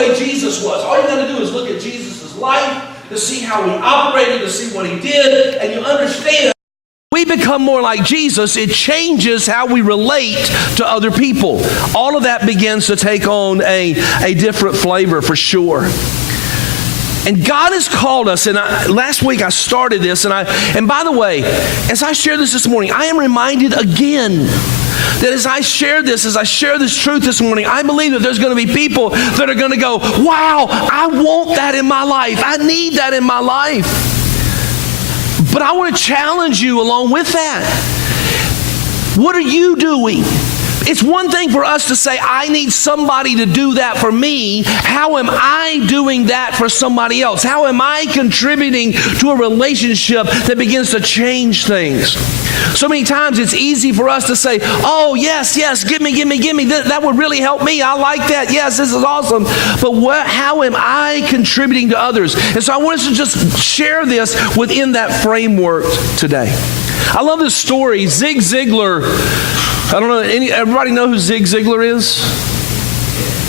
way Jesus was. All you got to do is look at Jesus' life to see how he operated, to see what he did, and you understand. We become more like Jesus, it changes how we relate to other people. All of that begins to take on a different flavor for sure. And God has called us, and last week I started this, and by the way, as I share this morning, I am reminded again that as I share this truth this morning, I believe that there's going to be people that are going to go, wow, I want that in my life. I need that in my life. But I want to challenge you along with that. What are you doing? It's one thing for us to say, I need somebody to do that for me. How am I doing that for somebody else? How am I contributing to a relationship that begins to change things? So many times it's easy for us to say, oh, yes, give me. That would really help me. I like that. Yes, this is awesome. But how am I contributing to others? And so I want us to just share this within that framework today. I love this story. Zig Ziglar. I don't know, everybody know who Zig Ziglar is?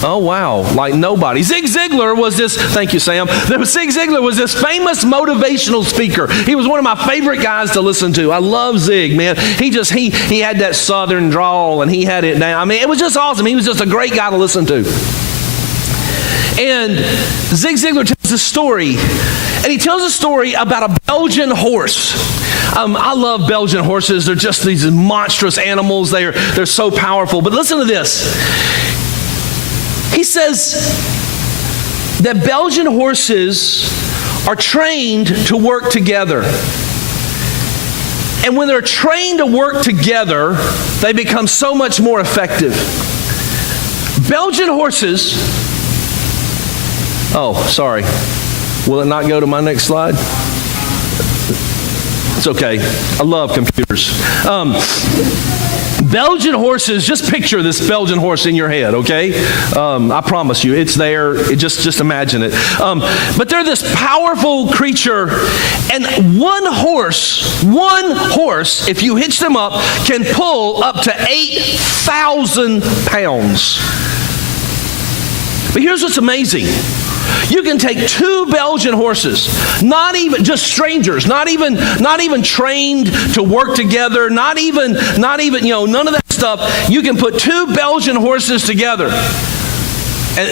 Oh, wow, like nobody. Zig Ziglar was this, thank you, Sam. Zig Ziglar was this famous motivational speaker. He was one of my favorite guys to listen to. I love Zig, man. He had that southern drawl, and he had it down. I mean, it was just awesome. He was just a great guy to listen to. And Zig Ziglar tells a story, and he tells a story about a Belgian horse. I love Belgian horses. They're just these monstrous animals. They're so powerful. But listen to this. He says that Belgian horses are trained to work together. And when they're trained to work together, they become so much more effective. Belgian horses... Oh, sorry. Will it not go to my next slide? It's okay. I love computers. Belgian horses, just picture this Belgian horse in your head, okay? I promise you, it's there. Just imagine it. But they're this powerful creature, and one horse, if you hitch them up, can pull up to 8,000 pounds. But here's what's amazing. You can take two Belgian horses, not even just strangers, not even trained to work together, not even none of that stuff. You can put two Belgian horses together, and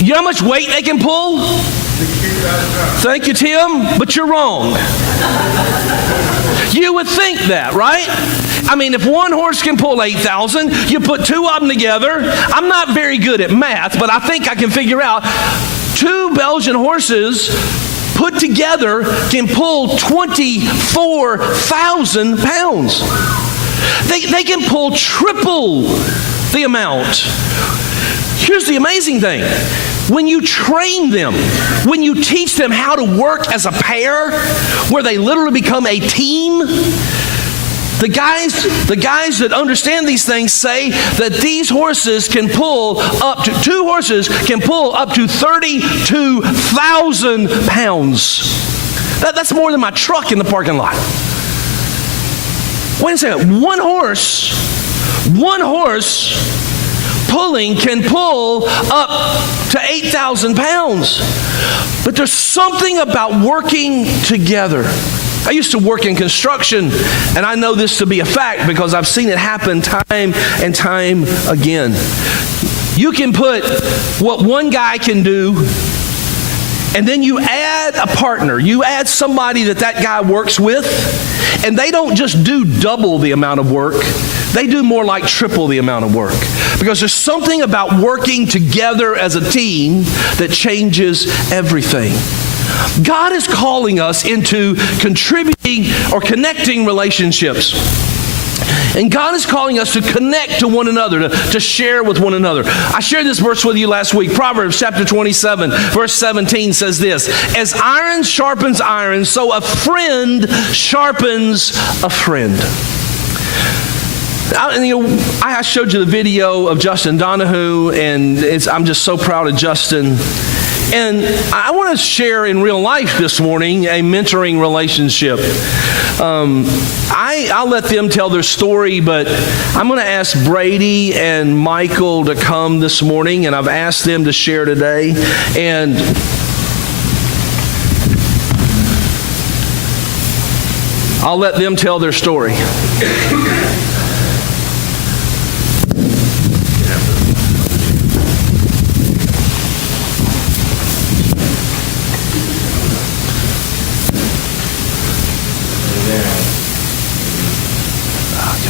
you know how much weight they can pull? Thank you, Tim, but you're wrong. You would think that, right? I mean, if one horse can pull 8,000, you put two of them together. I'm not very good at math, but I think I can figure out. Two Belgian horses put together can pull 24,000 pounds. They can pull triple the amount. Here's the amazing thing. When you train them, when you teach them how to work as a pair, where they literally become a team, the guys that understand these things say that these horses can pull up to, two horses can pull up to 32,000 pounds. That's more than my truck in the parking lot. Wait a second. One horse pulling can pull up to 8,000 pounds. But there's something about working together. I used to work in construction, and I know this to be a fact because I've seen it happen time and time again. You can put what one guy can do, and then you add a partner. You add somebody that guy works with, and they don't just do double the amount of work. They do more like triple the amount of work. Because there's something about working together as a team that changes everything. God is calling us into contributing or connecting relationships. And God is calling us to connect to one another, to share with one another. I shared this verse with you last week. Proverbs chapter 27, verse 17 says this: as iron sharpens iron, so a friend sharpens a friend. I showed you the video of Justin Donahue, and I'm just so proud of Justin. And I want to share in real life this morning a mentoring relationship. I'll let them tell their story, but I'm going to ask Brady and Michael to come this morning, and I've asked them to share today. And I'll let them tell their story.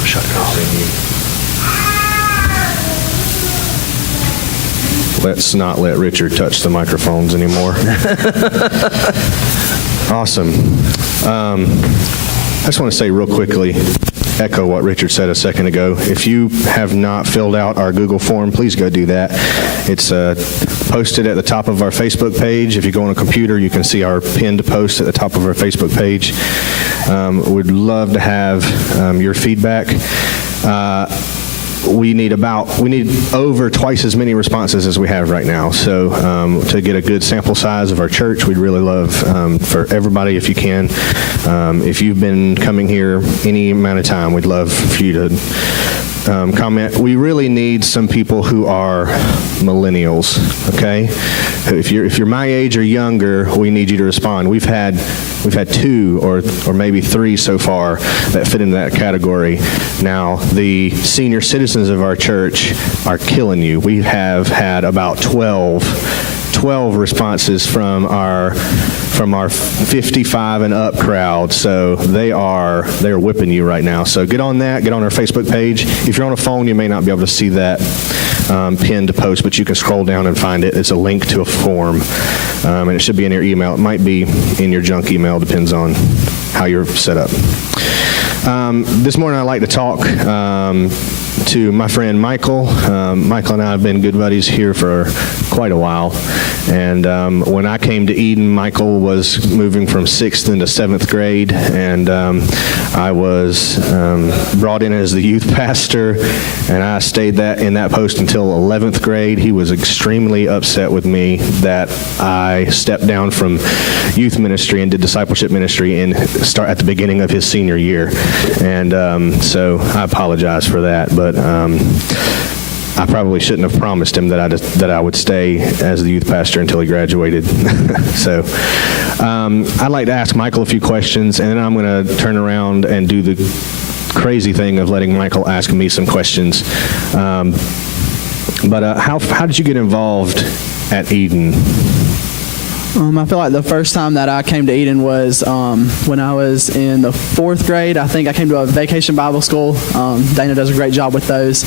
Shut it off. Let's not let Richard touch the microphones anymore. Awesome. I just want to say real quickly, echo what Richard said a second ago. If you have not filled out our Google form, please go do that. It's posted at the top of our Facebook page. If you go on a computer, you can see our pinned post at the top of our Facebook page. We'd love to have your feedback. We need over twice as many responses as we have right now. So to get a good sample size of our church, we'd really love for everybody, if you can. If you've been coming here any amount of time, we'd love for you to comment. We really need some people who are millennials, okay? If you're my age or younger, we need you to respond. We've had 2 or maybe 3 so far that fit into that category. Now, the senior citizens of our church are killing you. We have had about 12 responses from our 55 and up crowd, so they're whipping you right now. So get on that, get on our Facebook page. If you're on a phone, you may not be able to see that pinned post, but you can scroll down and find it. It's a link to a form, and it should be in your email. It might be in your junk email, depends on how you're set up. This morning I'd like to talk to my friend Michael. Michael and I have been good buddies here for quite a while. And when I came to Eden, Michael was moving from 6th into 7th grade, and I was brought in as the youth pastor, and I stayed in that post until 11th grade. He was extremely upset with me that I stepped down from youth ministry and did discipleship ministry and start at the beginning of his senior year. And so I apologize for that, but I probably shouldn't have promised him that I would stay as the youth pastor until he graduated. So I'd like to ask Michael a few questions, and then I'm going to turn around and do the crazy thing of letting Michael ask me some questions. But how did you get involved at Eden? I feel like the first time that I came to Eden was when I was in the 4th grade. I think I came to a vacation Bible school. Dana does a great job with those.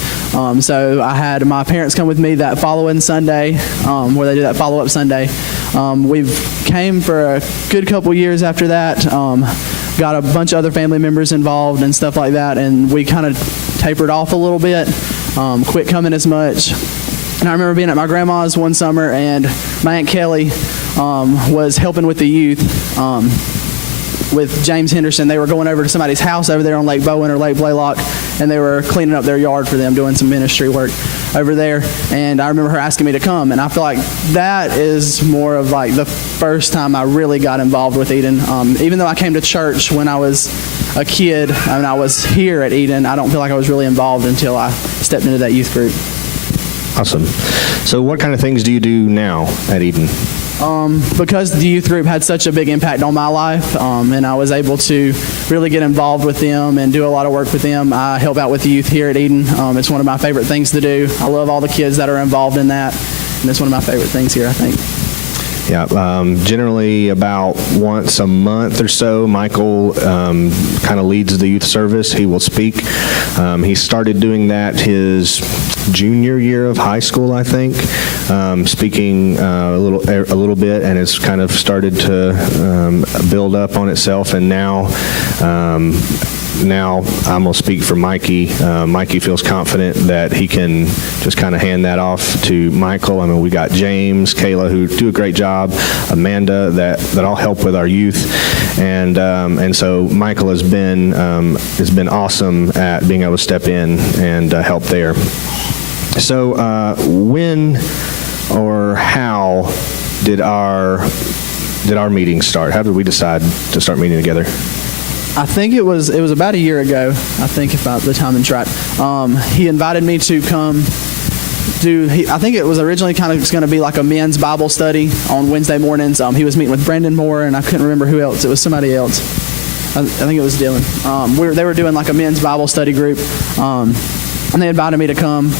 So I had my parents come with me that following Sunday, where they do that follow-up Sunday. We've came for a good couple years after that. Got a bunch of other family members involved and stuff like that, and we kind of tapered off a little bit, quit coming as much. And I remember being at my grandma's one summer, and my Aunt Kelly was helping with the youth with James Henderson. They were going over to somebody's house over there on Lake Bowen or Lake Blaylock, and they were cleaning up their yard for them, doing some ministry work over there. And I remember her asking me to come, and I feel like that is more of like the first time I really got involved with Eden. Even though I came to church when I was a kid and I was here at Eden, I don't feel like I was really involved until I stepped into that youth group. Awesome. So what kind of things do you do now at Eden? Because the youth group had such a big impact on my life, and I was able to really get involved with them and do a lot of work with them, I help out with the youth here at Eden. It's one of my favorite things to do. I love all the kids that are involved in that, and it's one of my favorite things here, I think. Yeah, generally about once a month or so, Michael kind of leads the youth service. He will speak. He started doing that his junior year of high school, I think, speaking a little bit, and it's kind of started to build up on itself. And now I'm going to speak for Mikey. Mikey feels confident that he can just kind of hand that off to Michael. I mean, we got James, Kayla, who do a great job, Amanda, that all help with our youth. And so Michael has been awesome at being able to step in and help there. So when or how did our meeting start? How did we decide to start meeting together? I think it was about a year ago, I think, if the timing's right. He invited me to come I think it was originally kind of going to be like a men's Bible study on Wednesday mornings. He was meeting with Brendan Moore, and I couldn't remember who else. It was somebody else. I think it was Dylan. They were doing like a men's Bible study group, and they invited me to come.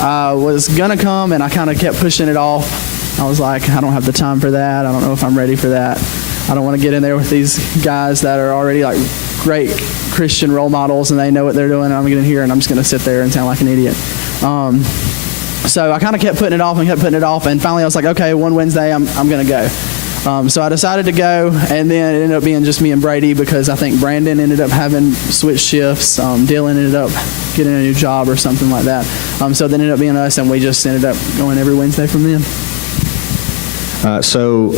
I was going to come, and I kind of kept pushing it off. I was like, I don't have the time for that. I don't know if I'm ready for that. I don't want to get in there with these guys that are already like great Christian role models, and they know what they're doing, and I'm getting here, and I'm just going to sit there and sound like an idiot. So I kind of kept putting it off, and finally I was like, okay, one Wednesday I'm going to go. So I decided to go, and then it ended up being just me and Brady, because I think Brandon ended up having switched shifts. Dylan ended up getting a new job or something like that. So then it ended up being us, and we just ended up going every Wednesday from then. So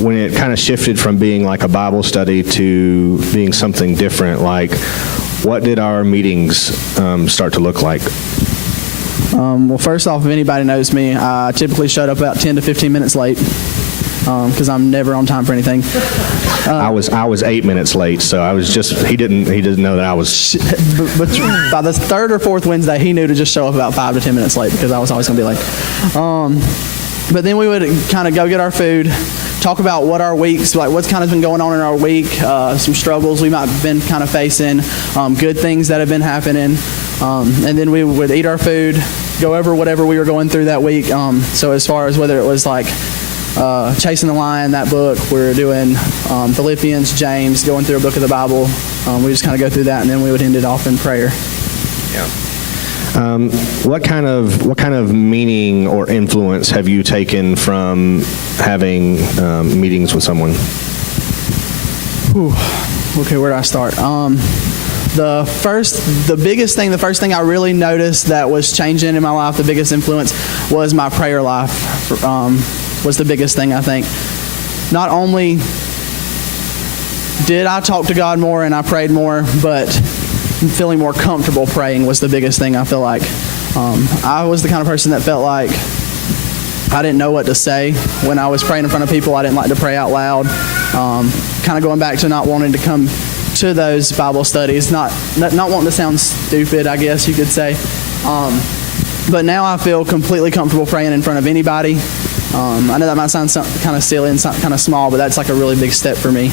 when it kind of shifted from being like a Bible study to being something different, like what did our meetings start to look like? Well, first off, if anybody knows me, I typically showed up about 10 to 15 minutes late, because I'm never on time for anything. I was 8 minutes late, so I was just he didn't know that I was. But by the third or fourth Wednesday, he knew to just show up about 5 to 10 minutes late, because I was always going to be late. But then we would kind of go get our food, talk about what our weeks, like what's kind of been going on in our week, some struggles we might have been kind of facing, good things that have been happening, and then we would eat our food, go over whatever we were going through that week. So as far as whether it was like Chasing the Lion, that book, we're doing Philippians, James, going through a book of the Bible. We just kind of go through that, and then we would end it off in prayer. Yeah. What kind of meaning or influence have you taken from having meetings with someone? Okay, where do I start? The first thing I really noticed that was changing in my life, the biggest influence, was my prayer life. Was the biggest thing, I think. Not only did I talk to God more and I prayed more, but feeling more comfortable praying was the biggest thing, I feel like. I was the kind of person that felt like I didn't know what to say when I was praying in front of people. I didn't like to pray out loud. Kind of going back to not wanting to come to those Bible studies, not wanting to sound stupid, I guess you could say. But now I feel completely comfortable praying in front of anybody. I know that might sound kind of silly and kind of small, but that's like a really big step for me.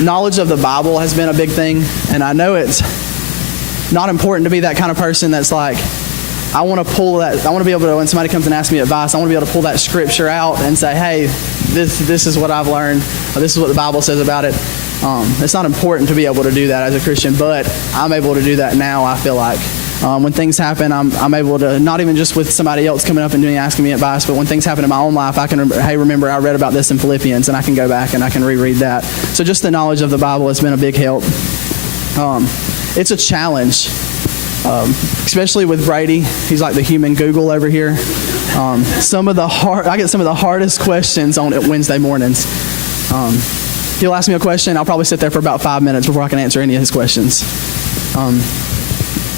Knowledge of the Bible has been a big thing, and I know it's not important to be that kind of person that's like, I want to be able to, when somebody comes and asks me advice, I want to be able to pull that scripture out and say, hey, this is what I've learned, or this is what the Bible says about it. It's not important to be able to do that as a Christian, but I'm able to do that now, I feel like. When things happen, I'm able to, not even just with somebody else coming up and asking me advice, but when things happen in my own life, I can remember I read about this in Philippians, and I can go back and I can reread that. So just the knowledge of the Bible has been a big help. It's a challenge, especially with Brady. He's like the human Google over here. I get some of the hardest questions on Wednesday mornings. He'll ask me a question, I'll probably sit there for about 5 minutes before I can answer any of his questions.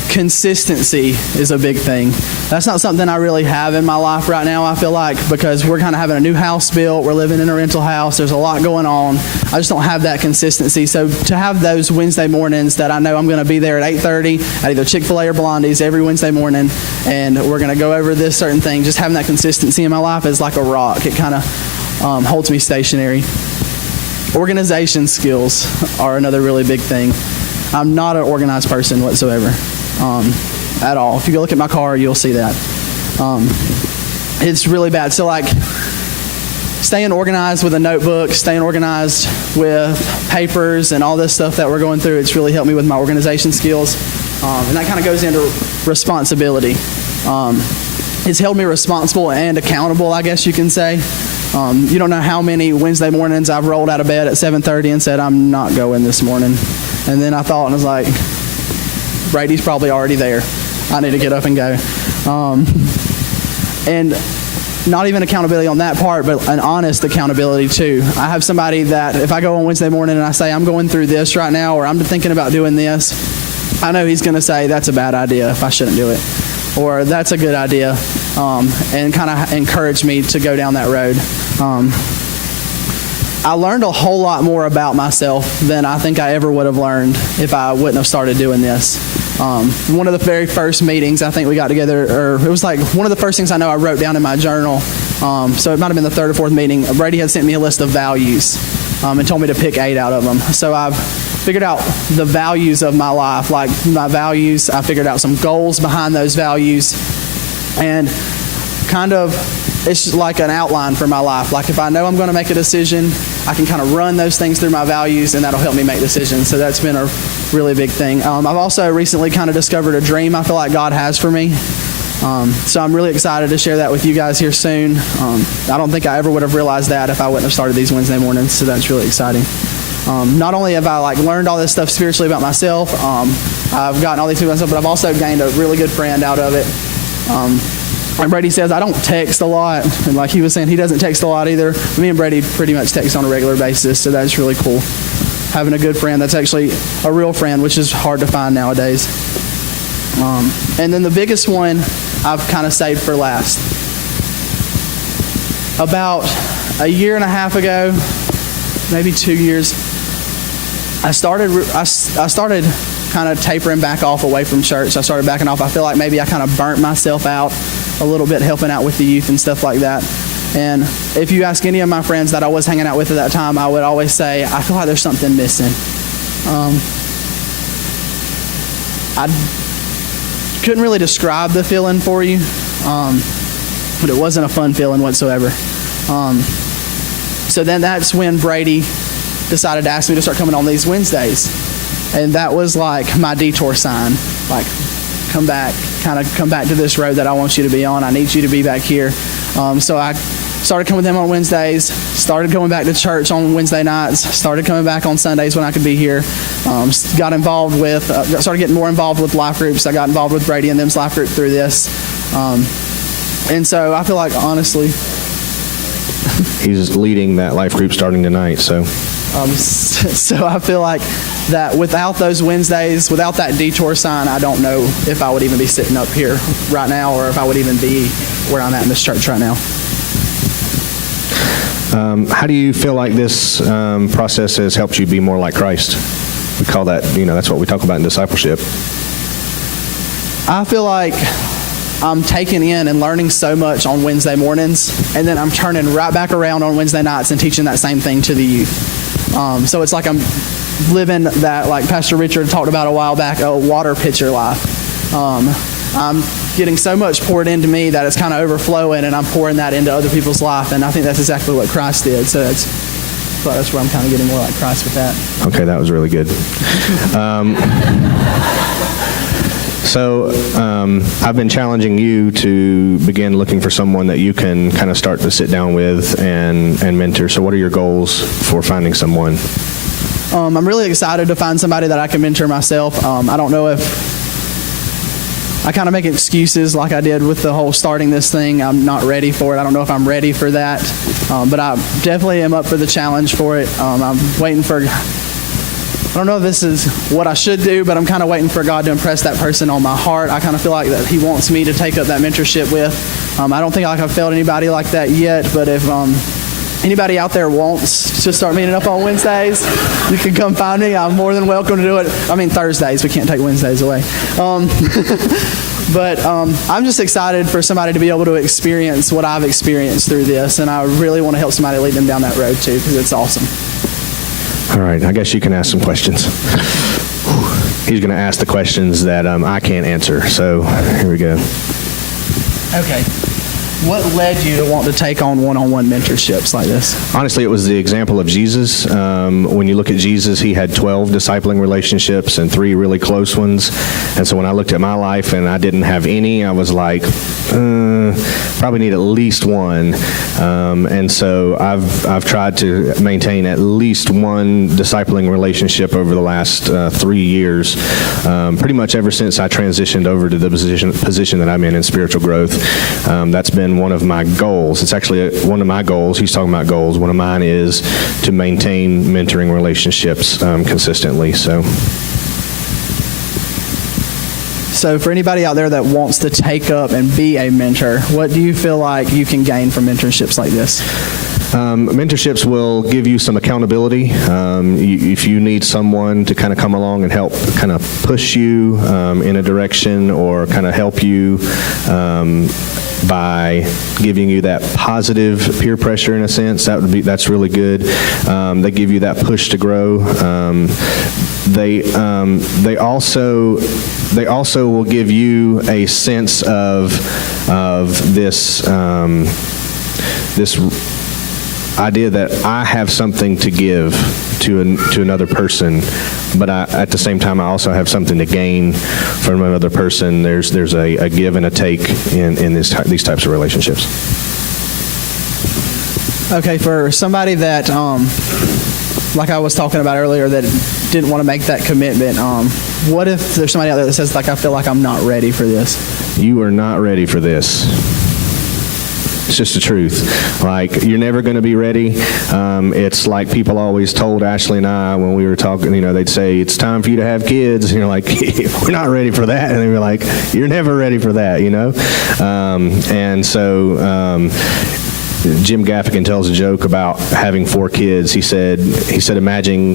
Consistency is a big thing. That's not something I really have in my life right now, I feel like, because we're kind of having a new house built. We're living in a rental house. There's a lot going on. I just don't have that consistency. So to have those Wednesday mornings that I know I'm going to be there at 8:30 at either Chick-fil-A or Blondie's every Wednesday morning, and we're going to go over this certain thing, just having that consistency in my life is like a rock. It kind of holds me stationary. Organization skills are another really big thing. I'm not an organized person whatsoever. At all. If you go look at my car, you'll see that. It's really bad. So like staying organized with a notebook, staying organized with papers and all this stuff that we're going through, it's really helped me with my organization skills. And that kind of goes into responsibility. It's held me responsible and accountable, I guess you can say. You don't know how many Wednesday mornings I've rolled out of bed at 7:30 and said, I'm not going this morning. And then I thought and was like, Brady's probably already there. I need to get up and go. And not even accountability on that part, but an honest accountability too. I have somebody that if I go on Wednesday morning and I say, I'm going through this right now, or I'm thinking about doing this, I know he's going to say, that's a bad idea if I shouldn't do it. Or that's a good idea. and kind of encouraged me to go down that road. I learned a whole lot more about myself than I think I ever would have learned if I wouldn't have started doing this. One of the very first meetings I think we got together, or it was like one of the first things I know I wrote down in my journal, so it might have been the third or fourth meeting. Brady had sent me a list of values and told me to pick 8 out of them. So I've figured out the values of my life, like my values. I figured out some goals behind those values, and kind of it's like an outline for my life. Like if I know I'm going to make a decision, I can kind of run those things through my values, and that'll help me make decisions. So that's been a really big thing. I've also recently kind of discovered a dream I feel like God has for me. So I'm really excited to share that with you guys here soon. I don't think I ever would have realized that if I wouldn't have started these Wednesday mornings. So that's really exciting. Not only have I learned all this stuff spiritually about myself, I've gotten all these things myself, but I've also gained a really good friend out of it. Like Brady says, I don't text a lot, and like he was saying, he doesn't text a lot either. Me and Brady pretty much text on a regular basis, so that's really cool. Having a good friend that's actually a real friend, which is hard to find nowadays. And then the biggest one I've kind of saved for last. About a year and a half ago, maybe 2 years, I started kind of tapering back off away from church. I started backing off. I feel like maybe I kind of burnt myself out a little bit helping out with the youth and stuff like that. And if you ask any of my friends that I was hanging out with at that time, I would always say, I feel like there's something missing. I couldn't really describe the feeling for you, but it wasn't a fun feeling whatsoever. So then that's when Brady decided to ask me to start coming on these Wednesdays. And that was like my detour sign, like come back to this road that I want you to be on. I need you to be back here. So I started coming with him on Wednesdays, started going back to church on Wednesday nights, started coming back on Sundays when I could be here. Started getting more involved with life groups. I got involved with Brady and them's life group through this. And so I feel like, honestly, he's leading that life group starting tonight, so I feel like that without those Wednesdays, without that detour sign, I don't know if I would even be sitting up here right now or if I would even be where I'm at in this church right now. How do you feel like this process has helped you be more like Christ? We call that, that's what we talk about in discipleship. I feel like I'm taking in and learning so much on Wednesday mornings, and then I'm turning right back around on Wednesday nights and teaching that same thing to the youth. So it's like I'm living that, like Pastor Richard talked about a while back, a water pitcher life. I'm getting so much poured into me that it's kind of overflowing, and I'm pouring that into other people's life, and I think that's exactly what Christ did. So that's where I'm kind of getting more like Christ with that. Okay, that was really good. So I've been challenging you to begin looking for someone that you can kind of start to sit down with and mentor. So what are your goals for finding someone? I'm really excited to find somebody that I can mentor myself. I don't know if I kind of make excuses like I did with the whole starting this thing. I'm not ready for it. I don't know if I'm ready for that, but I definitely am up for the challenge for it. I'm waiting for, I don't know if this is what I should do, but I'm kind of waiting for God to impress that person on my heart. I kind of feel like that He wants me to take up that mentorship with. I don't think I've felt anybody like that yet, but if anybody out there wants to start meeting up on Wednesdays, you can come find me. I'm more than welcome to do it. I mean, Thursdays. We can't take Wednesdays away. But I'm just excited for somebody to be able to experience what I've experienced through this, and I really want to help somebody lead them down that road too, because it's awesome. All right, I guess you can ask some questions. He's going to ask the questions that I can't answer, so here we go. Okay. What led you to want to take on one-on-one mentorships like this? Honestly, it was the example of Jesus. When you look at Jesus, he had 12 discipling relationships and 3 really close ones. And so when I looked at my life and I didn't have any, I was like, probably need at least one. And so I've tried to maintain at least one discipling relationship over the last 3 years, pretty much ever since I transitioned over to the position that I'm in spiritual growth. That's been one of my goals. It's actually one of my goals. He's talking about goals. One of mine is to maintain mentoring relationships consistently. So So for anybody out there that wants to take up and be a mentor, what do you feel like you can gain from mentorships like this? Mentorships will give you some accountability. If you need someone to kind of come along and help kind of push you in a direction or kind of help you by giving you that positive peer pressure in a sense, that's really good. They give you that push to grow. They also will give you a sense of this idea that I have something to give to another person, but at the same time I also have something to gain from another person. There's a give and a take in these types of relationships. Okay, for somebody that, like I was talking about earlier, that didn't want to make that commitment, what if there's somebody out there that says, like, I feel like I'm not ready for this? You are not ready for this. It's just the truth. Like, you're never going to be ready. It's like people always told Ashley and I when we were talking, they'd say, it's time for you to have kids. And you're like, we're not ready for that. And they were like, you're never ready for that, And so Jim Gaffigan tells a joke about having 4 kids. He said, imagine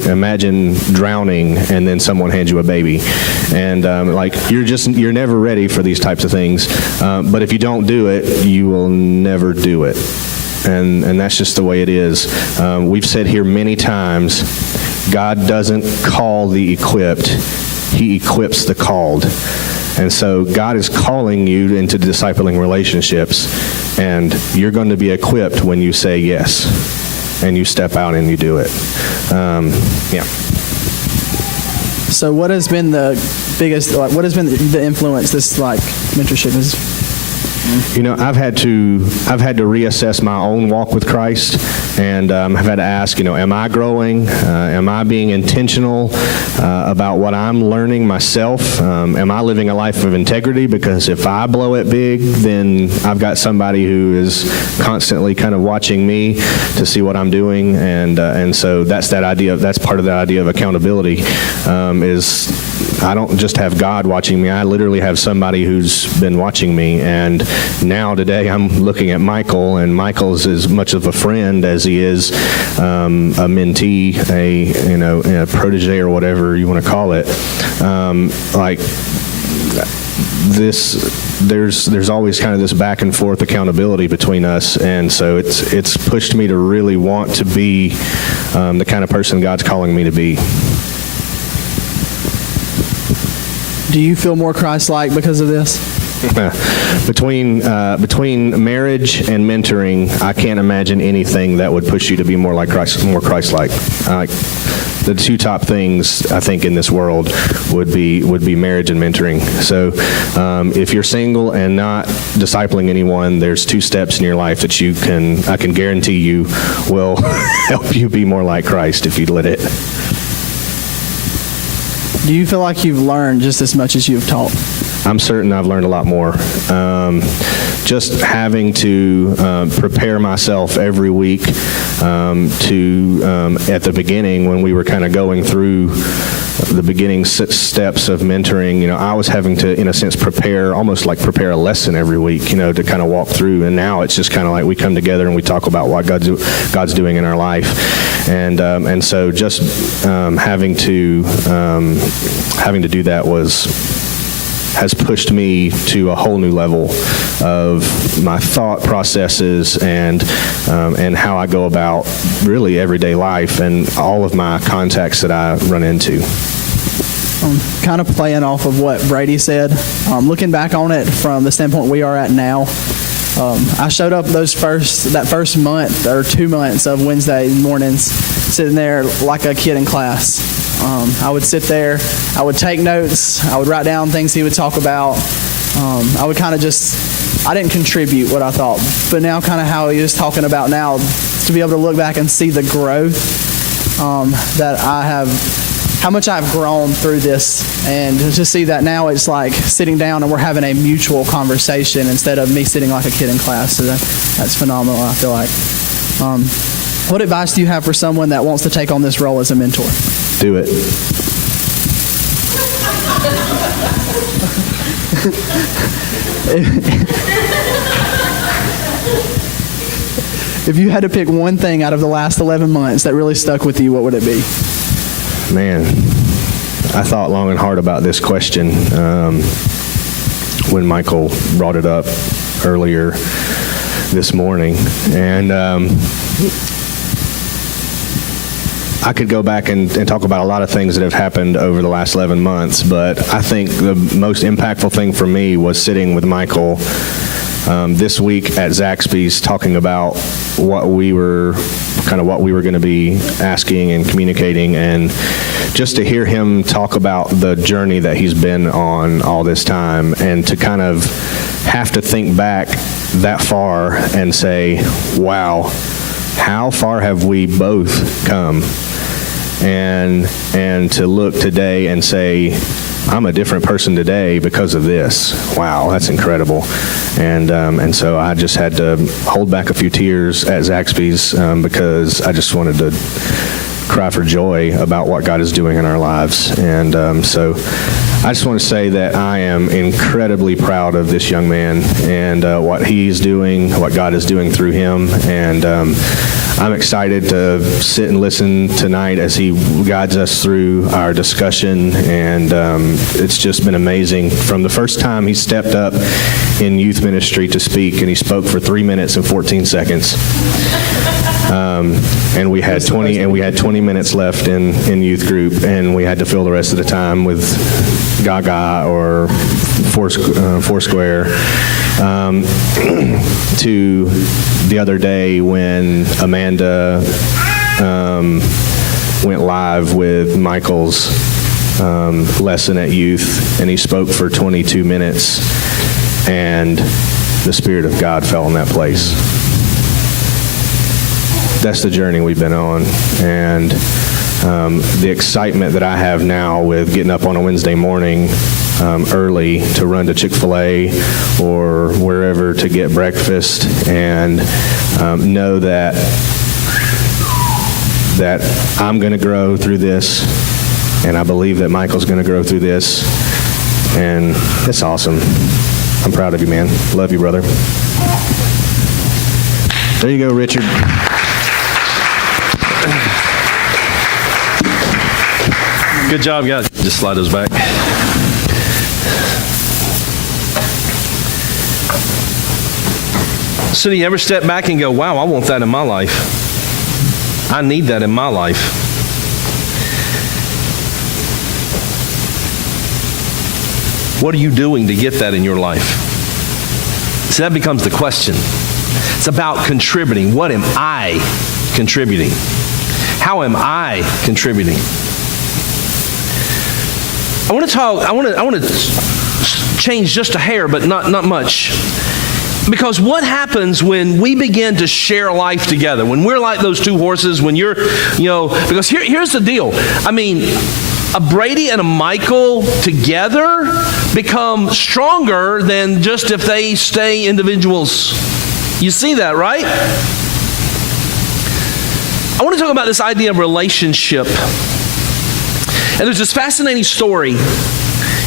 drowning and then someone hands you a baby. And you're never ready for these types of things. But if you don't do it, you will never do it. And that's just the way it is. We've said here many times, God doesn't call the equipped, He equips the called. And so God is calling you into discipling relationships, and you're going to be equipped when you say yes, and you step out and you do it. So what has been the biggest, what has been the influence this mentorship has? I've had to reassess my own walk with Christ, and I've had to ask, am I growing? Am I being intentional about what I'm learning myself? Am I living a life of integrity? Because if I blow it big, then I've got somebody who is constantly kind of watching me to see what I'm doing, and so that's part of that idea of accountability. Is I don't just have God watching me. I literally have somebody who's been watching me, and now today I'm looking at Michael, and Michael's as much of a friend as he is a mentee, a protege, or whatever you want to call it. There's always kind of this back and forth accountability between us, and so it's pushed me to really want to be the kind of person God's calling me to be. Do you feel more Christ-like because of this? Between marriage and mentoring, I can't imagine anything that would push you to be more Christ-like. The 2 top things I think in this world would be marriage and mentoring. So if you're single and not discipling anyone, there's 2 steps in your life that I can guarantee you will help you be more like Christ if you let it. Do you feel like you've learned just as much as you've taught? I'm certain I've learned a lot more. Just having to prepare myself every week at the beginning when we were kind of going through the beginning steps of mentoring, I was having to, in a sense, prepare a lesson every week, to kind of walk through. And now it's just kind of like we come together and we talk about what God's doing in our life. And so just having to do that has pushed me to a whole new level of my thought processes and how I go about really everyday life and all of my contacts that I run into. Kind of playing off of what Brady said, looking back on it from the standpoint we are at now, I showed up that first month or 2 months of Wednesday mornings sitting there like a kid in class. I would sit there, I would take notes, I would write down things he would talk about. I would kind of I didn't contribute what I thought, but now kind of how he was talking about now, to be able to look back and see the growth that I have, how much I've grown through this, and to see that now it's like sitting down and we're having a mutual conversation instead of me sitting like a kid in class. So that's phenomenal, I feel like. What advice do you have for someone that wants to take on this role as a mentor? Do it. If you had to pick one thing out of the last 11 months that really stuck with you, what would it be? Man, I thought long and hard about this question when Michael brought it up earlier this morning. And I could go back and talk about a lot of things that have happened over the last 11 months, but I think the most impactful thing for me was sitting with Michael this week at Zaxby's, talking about what we were going to be asking and communicating, and just to hear him talk about the journey that he's been on all this time, and to kind of have to think back that far and say, wow, how far have we both come? And to look today and say, I'm a different person today because of this. Wow, that's incredible. And so I just had to hold back a few tears at Zaxby's because I just wanted to cry for joy about what God is doing in our lives. And so I just want to say that I am incredibly proud of this young man and what he's doing, what God is doing through him. And I'm excited to sit and listen tonight as he guides us through our discussion, and it's just been amazing. From the first time he stepped up in youth ministry to speak, and he spoke for 3 minutes and 14 seconds. And we had 20 minutes left in youth group, and we had to fill the rest of the time with Gaga or Foursquare. To the other day when Amanda went live with Michael's lesson at youth, and he spoke for 22 minutes, and the Spirit of God fell in that place. That's the journey we've been on, and the excitement that I have now with getting up on a Wednesday morning early to run to Chick-fil-A or wherever to get breakfast, and know that I'm going to grow through this, and I believe that Michael's going to grow through this, and it's awesome. I'm proud of you, man. Love you, brother. There you go, Richard. Good job, guys. Just slide those back. So do you ever step back and go, wow, I want that in my life. I need that in my life. What are you doing to get that in your life? So that becomes the question. It's about contributing. What am I contributing? How am I contributing? I want to change just a hair, but not much. Because what happens when we begin to share life together, when we're like those two horses, when you're, because here's the deal. I mean, a Brady and a Michael together become stronger than just if they stay individuals. You see that, right? I want to talk about this idea of relationship. And there's this fascinating story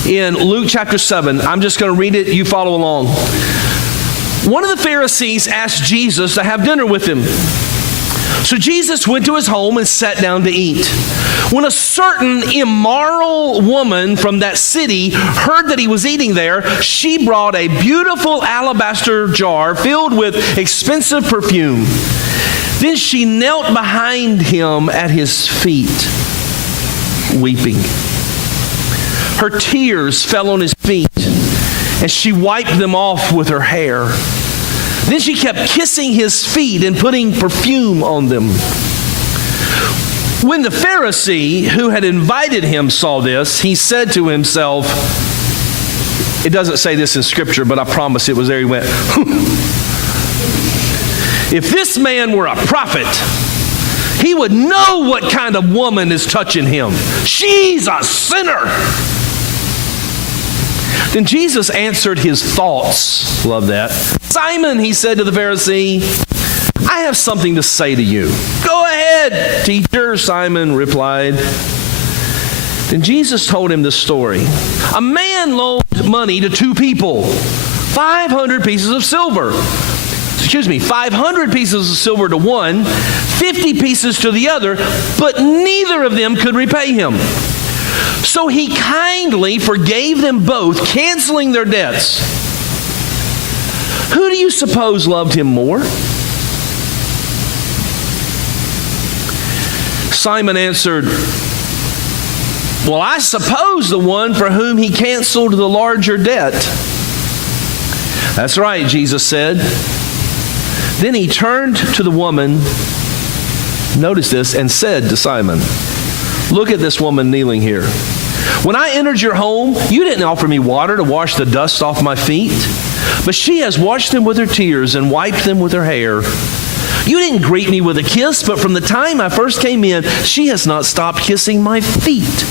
in Luke chapter 7. I'm just going to read it. You follow along. One of the Pharisees asked Jesus to have dinner with him. So Jesus went to his home and sat down to eat. When a certain immoral woman from that city heard that he was eating there, she brought a beautiful alabaster jar filled with expensive perfume. Then she knelt behind him at his feet, weeping. Her tears fell on his feet, and she wiped them off with her hair. Then she kept kissing his feet and putting perfume on them. When the Pharisee who had invited him saw this, he said to himself, it doesn't say this in Scripture, but I promise it was there. He went, if this man were a prophet, he would know what kind of woman is touching him. She's a sinner. Then Jesus answered his thoughts. Love that. Simon, he said to the Pharisee, I have something to say to you. Go ahead, teacher, Simon replied. Then Jesus told him this story. A man loaned money to two people. 500 pieces of silver. 500 pieces of silver to one, 50 pieces to the other, but neither of them could repay him. So he kindly forgave them both, canceling their debts. Who do you suppose loved him more? Simon answered, well, I suppose the one for whom he canceled the larger debt. That's right, Jesus said. Then he turned to the woman, notice this, and said to Simon, look at this woman kneeling here. When I entered your home, you didn't offer me water to wash the dust off my feet, but she has washed them with her tears and wiped them with her hair. You didn't greet me with a kiss, but from the time I first came in, she has not stopped kissing my feet.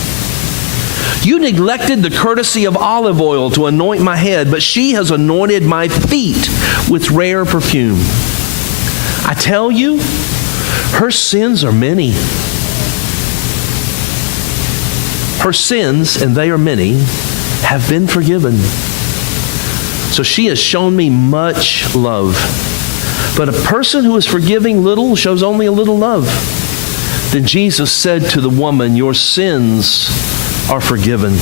You neglected the courtesy of olive oil to anoint my head, but she has anointed my feet with rare perfume. I tell you, her sins are many. Her sins, and they are many, have been forgiven. So she has shown me much love. But a person who is forgiving little shows only a little love. Then Jesus said to the woman, your sins are forgiven.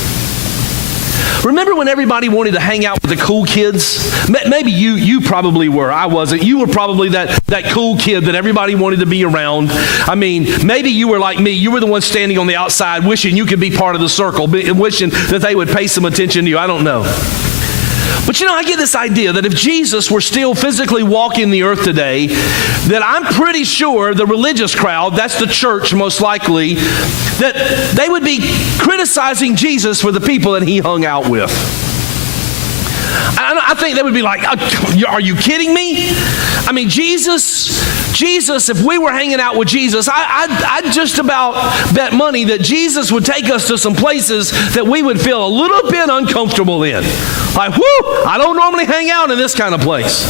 Remember when everybody wanted to hang out with the cool kids? Maybe you probably were. I wasn't. You were probably that cool kid that everybody wanted to be around. I mean, maybe you were like me. You were the one standing on the outside wishing you could be part of the circle, wishing that they would pay some attention to you. I don't know. But I get this idea that if Jesus were still physically walking the earth today, that I'm pretty sure the religious crowd, that's the church most likely, that they would be criticizing Jesus for the people that he hung out with. I think they would be like, are you kidding me? I mean, Jesus, if we were hanging out with Jesus, I'd just about bet money that Jesus would take us to some places that we would feel a little bit uncomfortable in. Like, I don't normally hang out in this kind of place.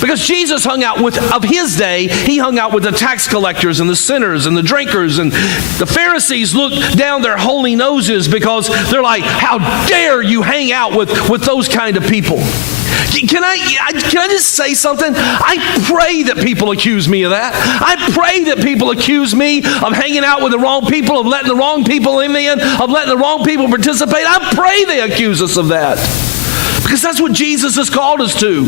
Because Jesus hung out of his day, he hung out with the tax collectors and the sinners and the drinkers, and the Pharisees looked down their holy noses because they're like, how dare you hang out with those kind of people? Can I just say something? I pray that people accuse me of that. I pray that people accuse me of hanging out with the wrong people, of letting the wrong people in, of letting the wrong people participate. I pray they accuse us of that. Because that's what Jesus has called us to.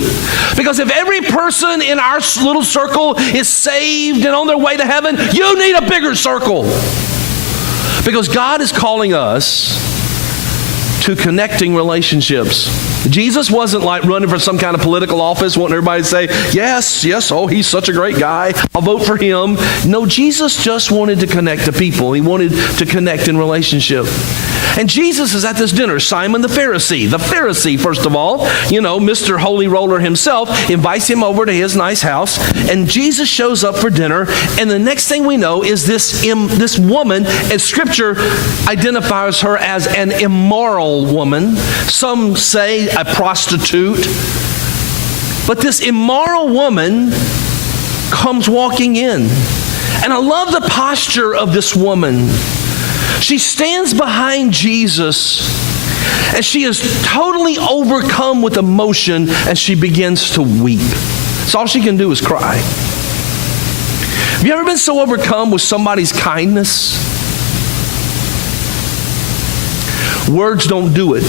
Because if every person in our little circle is saved and on their way to heaven, you need a bigger circle. Because God is calling us to connecting relationships. Jesus wasn't like running for some kind of political office, wanting everybody to say, yes, oh, he's such a great guy, I'll vote for him. No, Jesus just wanted to connect to people. He wanted to connect in relationship. And Jesus is at this dinner. Simon the Pharisee, first of all, Mr. Holy Roller himself, invites him over to his nice house, and Jesus shows up for dinner, and the next thing we know is this woman, and Scripture identifies her as an immoral woman. Some say a prostitute. But this immoral woman comes walking in. And I love the posture of this woman. She stands behind Jesus, and she is totally overcome with emotion as she begins to weep. So all she can do is cry. Have you ever been so overcome with somebody's kindness? Words don't do it.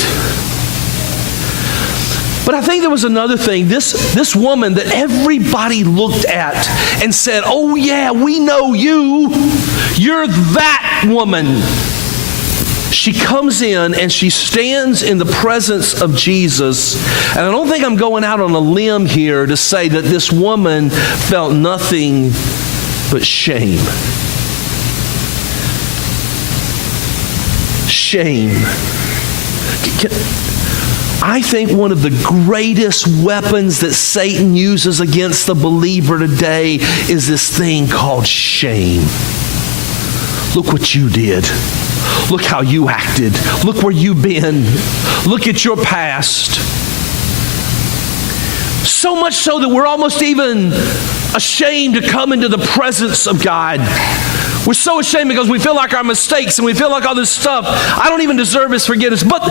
But I think there was another thing. This woman that everybody looked at and said, oh yeah, we know you. You're that woman. She comes in and she stands in the presence of Jesus. And I don't think I'm going out on a limb here to say that this woman felt nothing but shame. Shame. I think one of the greatest weapons that Satan uses against the believer today is this thing called shame. Look what you did. Look how you acted. Look where you've been. Look at your past. So much so that we're almost even ashamed to come into the presence of God. We're so ashamed because we feel like our mistakes and we feel like all this stuff, I don't even deserve His forgiveness. But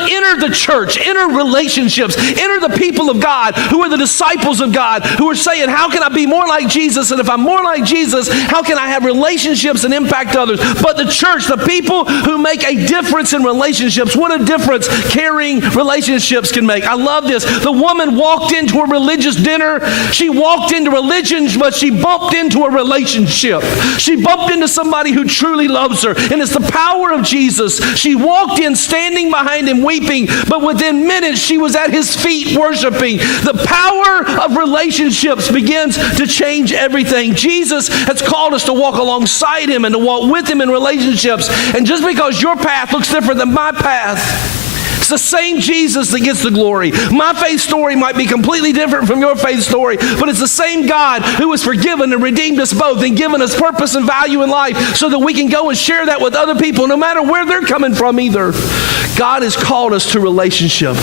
enter the church, enter relationships, enter the people of God who are the disciples of God, who are saying, how can I be more like Jesus? And if I'm more like Jesus, how can I have relationships and impact others? But the church, the people who make a difference in relationships, what a difference caring relationships can make. I love this. The woman walked into a religious dinner. She walked into religion, but she bumped into a relationship. She bumped into somebody who truly loves her. And it's the power of Jesus. She walked in standing behind Him weeping, but within minutes she was at His feet worshiping. The power of relationships begins to change everything. Jesus has called us to walk alongside Him and to walk with Him in relationships. And just because your path looks different than my path, it's the same Jesus that gets the glory. My faith story might be completely different from your faith story, but it's the same God who has forgiven and redeemed us both and given us purpose and value in life so that we can go and share that with other people no matter where they're coming from either. God has called us to relationship.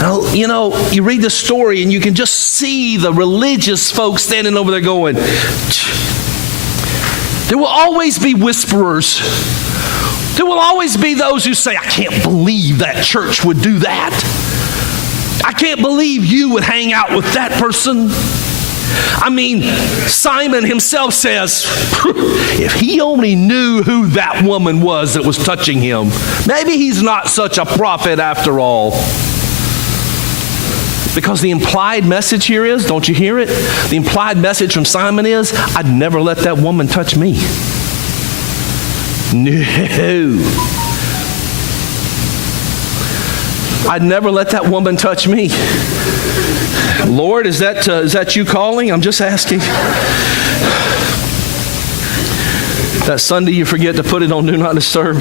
Now, you know, you read the story and you can just see the religious folks standing over there going, there will always be whisperers. There will always be those who say, I can't believe that church would do that. I can't believe you would hang out with that person. I mean, Simon himself says, if he only knew who that woman was that was touching him, maybe he's not such a prophet after all. Because the implied message here is, don't you hear it? The implied message from Simon is, I'd never let that woman touch me. No. I'd never let that woman touch me. Lord, is that you calling? I'm just asking. That Sunday you forget to put it on Do Not Disturb.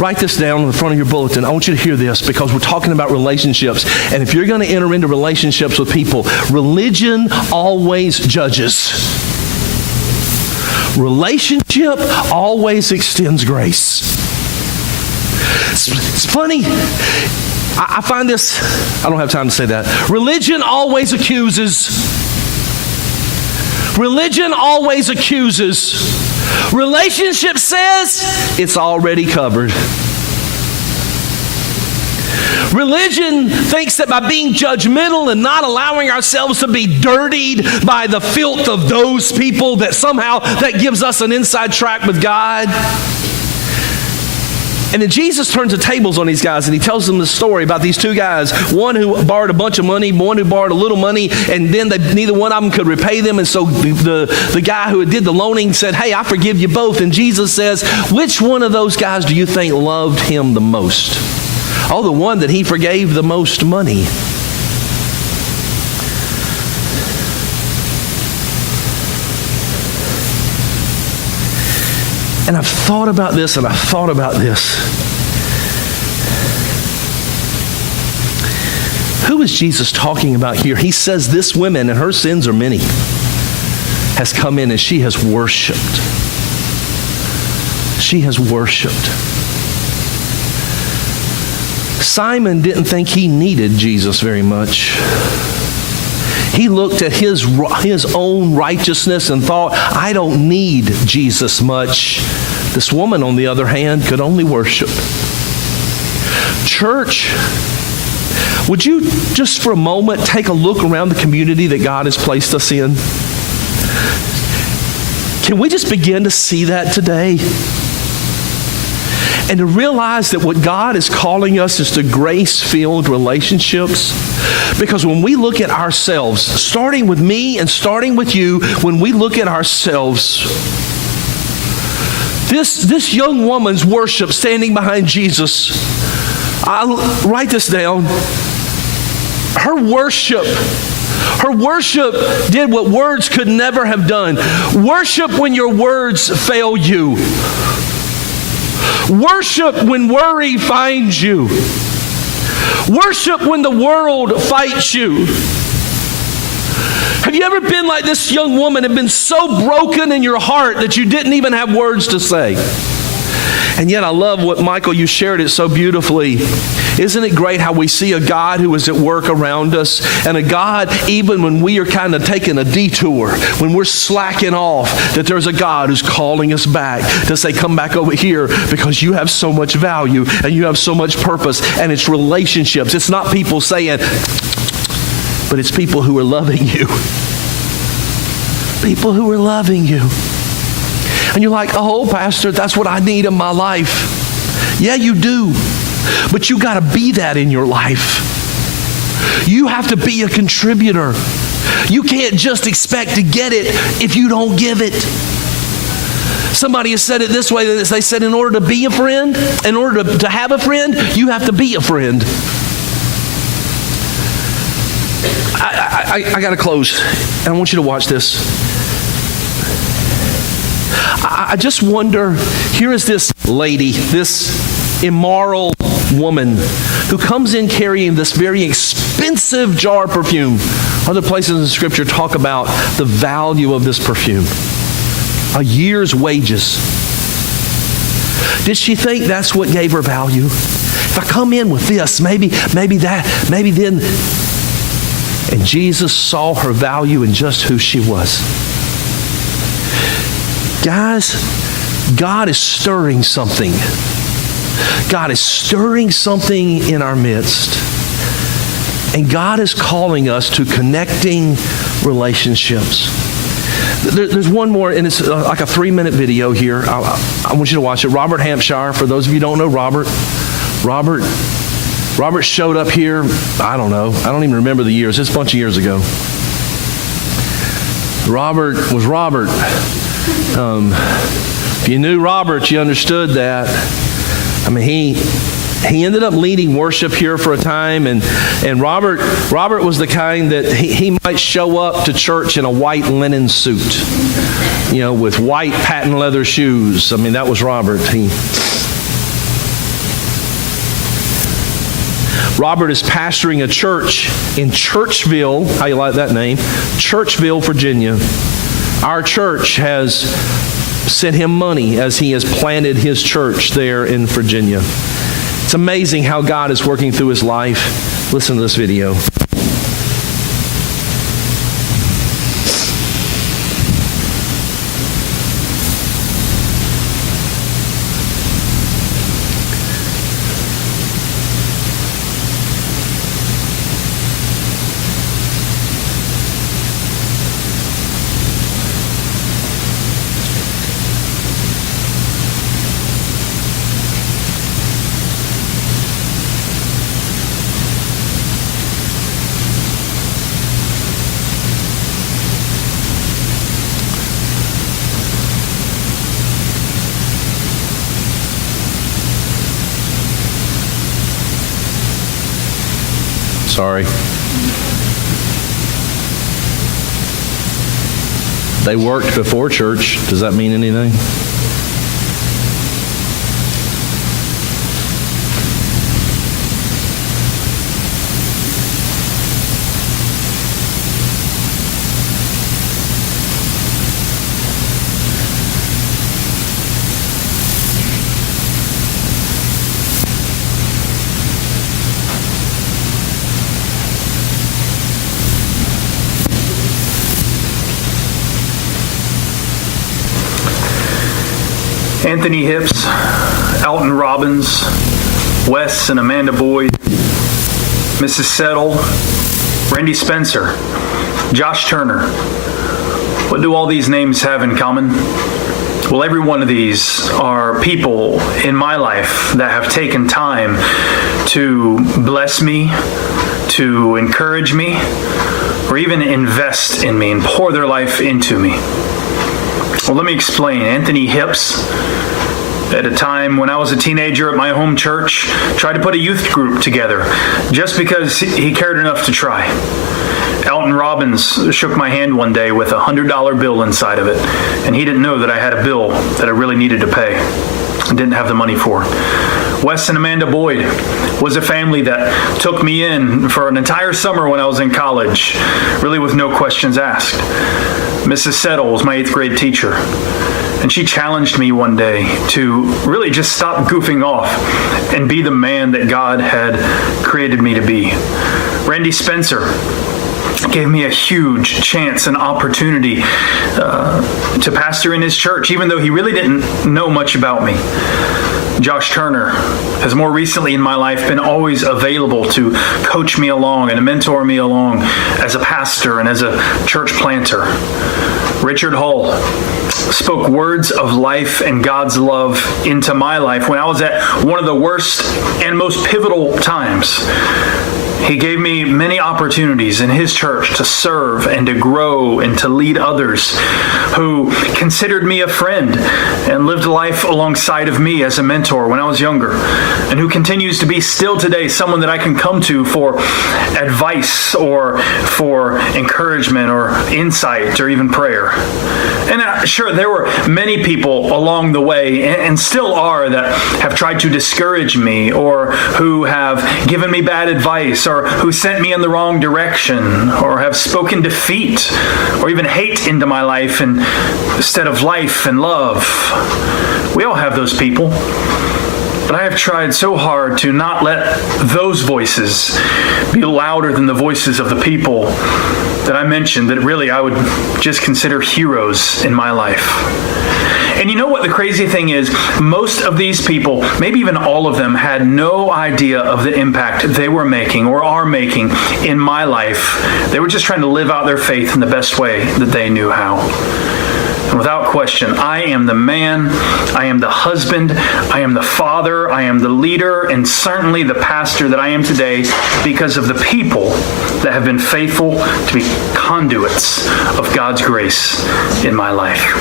Write this down in the front of your bulletin. I want you to hear this because we're talking about relationships. And if you're going to enter into relationships with people, religion always judges. Relationship always extends grace. It's funny. I find this, I don't have time to say that. Religion always accuses. Religion always accuses. Relationship says it's already covered. Religion thinks that by being judgmental and not allowing ourselves to be dirtied by the filth of those people, that somehow that gives us an inside track with God. And then Jesus turns the tables on these guys and He tells them the story about these two guys, one who borrowed a bunch of money, one who borrowed a little money, and then neither one of them could repay them. And so the guy who did the loaning said, hey, I forgive you both. And Jesus says, which one of those guys do you think loved Him the most? Oh, the one that He forgave the most money. And I've thought about this and I've thought about this. Who is Jesus talking about here? He says this woman, and her sins are many, has come in and she has worshiped. She has worshiped. Simon didn't think he needed Jesus very much. He looked at his own righteousness and thought, I don't need Jesus much. This woman, on the other hand, could only worship. Church, would you just for a moment take a look around the community that God has placed us in? Can we just begin to see that today? And to realize that what God is calling us is to grace-filled relationships. Because when we look at ourselves, starting with me and starting with you, when we look at ourselves, this young woman's worship standing behind Jesus, I'll write this down. Her worship did what words could never have done. Worship when your words fail you. Worship when worry finds you. Worship when the world fights you. Have you ever been like this young woman and been so broken in your heart that you didn't even have words to say? And yet I love what, Michael, you shared it so beautifully. Isn't it great how we see a God who is at work around us, and a God, even when we are kind of taking a detour, when we're slacking off, that there's a God who's calling us back to say, come back over here because you have so much value and you have so much purpose, and it's relationships. It's not people saying, but it's people who are loving you. People who are loving you. And you're like, oh, Pastor, that's what I need in my life. Yeah, you do. But you got to be that in your life. You have to be a contributor. You can't just expect to get it if you don't give it. Somebody has said it this way. They said, in order to be a friend, in order to have a friend, you have to be a friend. I got to close, and I want you to watch this. I just wonder, here is this lady, this immoral woman who comes in carrying this very expensive jar of perfume. Other places in Scripture talk about the value of this perfume. A year's wages. Did she think that's what gave her value? If I come in with this, maybe then. And Jesus saw her value in just who she was. Guys, God is stirring something. God is stirring something in our midst. And God is calling us to connecting relationships. There's one more, and it's like a 3-minute video here. I want you to watch it. Robert Hampshire, for those of you who don't know Robert showed up here, I don't know. I don't even remember the years. It's a bunch of years ago. Robert was Robert. If you knew Robert, you understood that. I mean, he ended up leading worship here for a time, and Robert was the kind that he might show up to church in a white linen suit, with white patent leather shoes. I mean, that was Robert. Robert is pastoring a church in Churchville. How you like that name? Churchville, Virginia. Our church has sent him money as he has planted his church there in Virginia. It's amazing how God is working through his life. Listen to this video. Sorry. They worked before church. Does that mean anything? Anthony Hips, Alton Robbins, Wes and Amanda Boyd, Mrs. Settle, Randy Spencer, Josh Turner. What do all these names have in common? Well, every one of these are people in my life that have taken time to bless me, to encourage me, or even invest in me and pour their life into me. Well, let me explain. Anthony Hips, at a time when I was a teenager at my home church, tried to put a youth group together just because he cared enough to try. Alton Robbins shook my hand one day with a $100 bill inside of it, and he didn't know that I had a bill that I really needed to pay and didn't have the money for. Wes and Amanda Boyd was a family that took me in for an entire summer when I was in college, really with no questions asked. Mrs. Settle was my 8th grade teacher. And she challenged me one day to really just stop goofing off and be the man that God had created me to be. Randy Spencer gave me a huge chance and opportunity to pastor in his church, even though he really didn't know much about me. Josh Turner has more recently in my life been always available to coach me along and to mentor me along as a pastor and as a church planter. Richard Hull spoke words of life and God's love into my life when I was at one of the worst and most pivotal times. He gave me many opportunities in his church to serve and to grow and to lead others who considered me a friend and lived life alongside of me as a mentor when I was younger, and who continues to be still today someone that I can come to for advice or for encouragement or insight or even prayer. And sure, there were many people along the way, and still are, that have tried to discourage me or who have given me bad advice or who sent me in the wrong direction or have spoken defeat or even hate into my life instead of life and love. We all have those people. But I have tried so hard to not let those voices be louder than the voices of the people that I mentioned that really I would just consider heroes in my life. And you know what the crazy thing is? Most of these people, maybe even all of them, had no idea of the impact they were making or are making in my life. They were just trying to live out their faith in the best way that they knew how. And without question, I am the man, I am the husband, I am the father, I am the leader, and certainly the pastor that I am today because of the people that have been faithful to be conduits of God's grace in my life.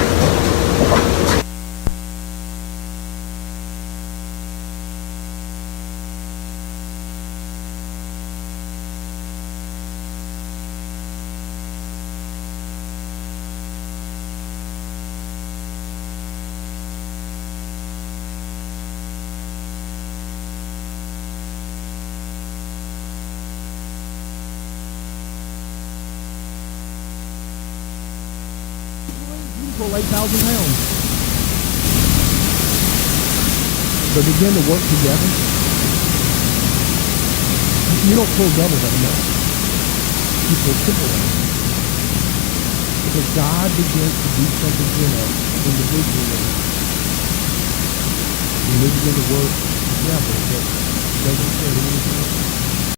Pull 8,000 pounds. But begin to work together. You don't pull double that amount. You pull triple that. Because God begins to do something in us individually. And we begin to work together, but doesn't care anything.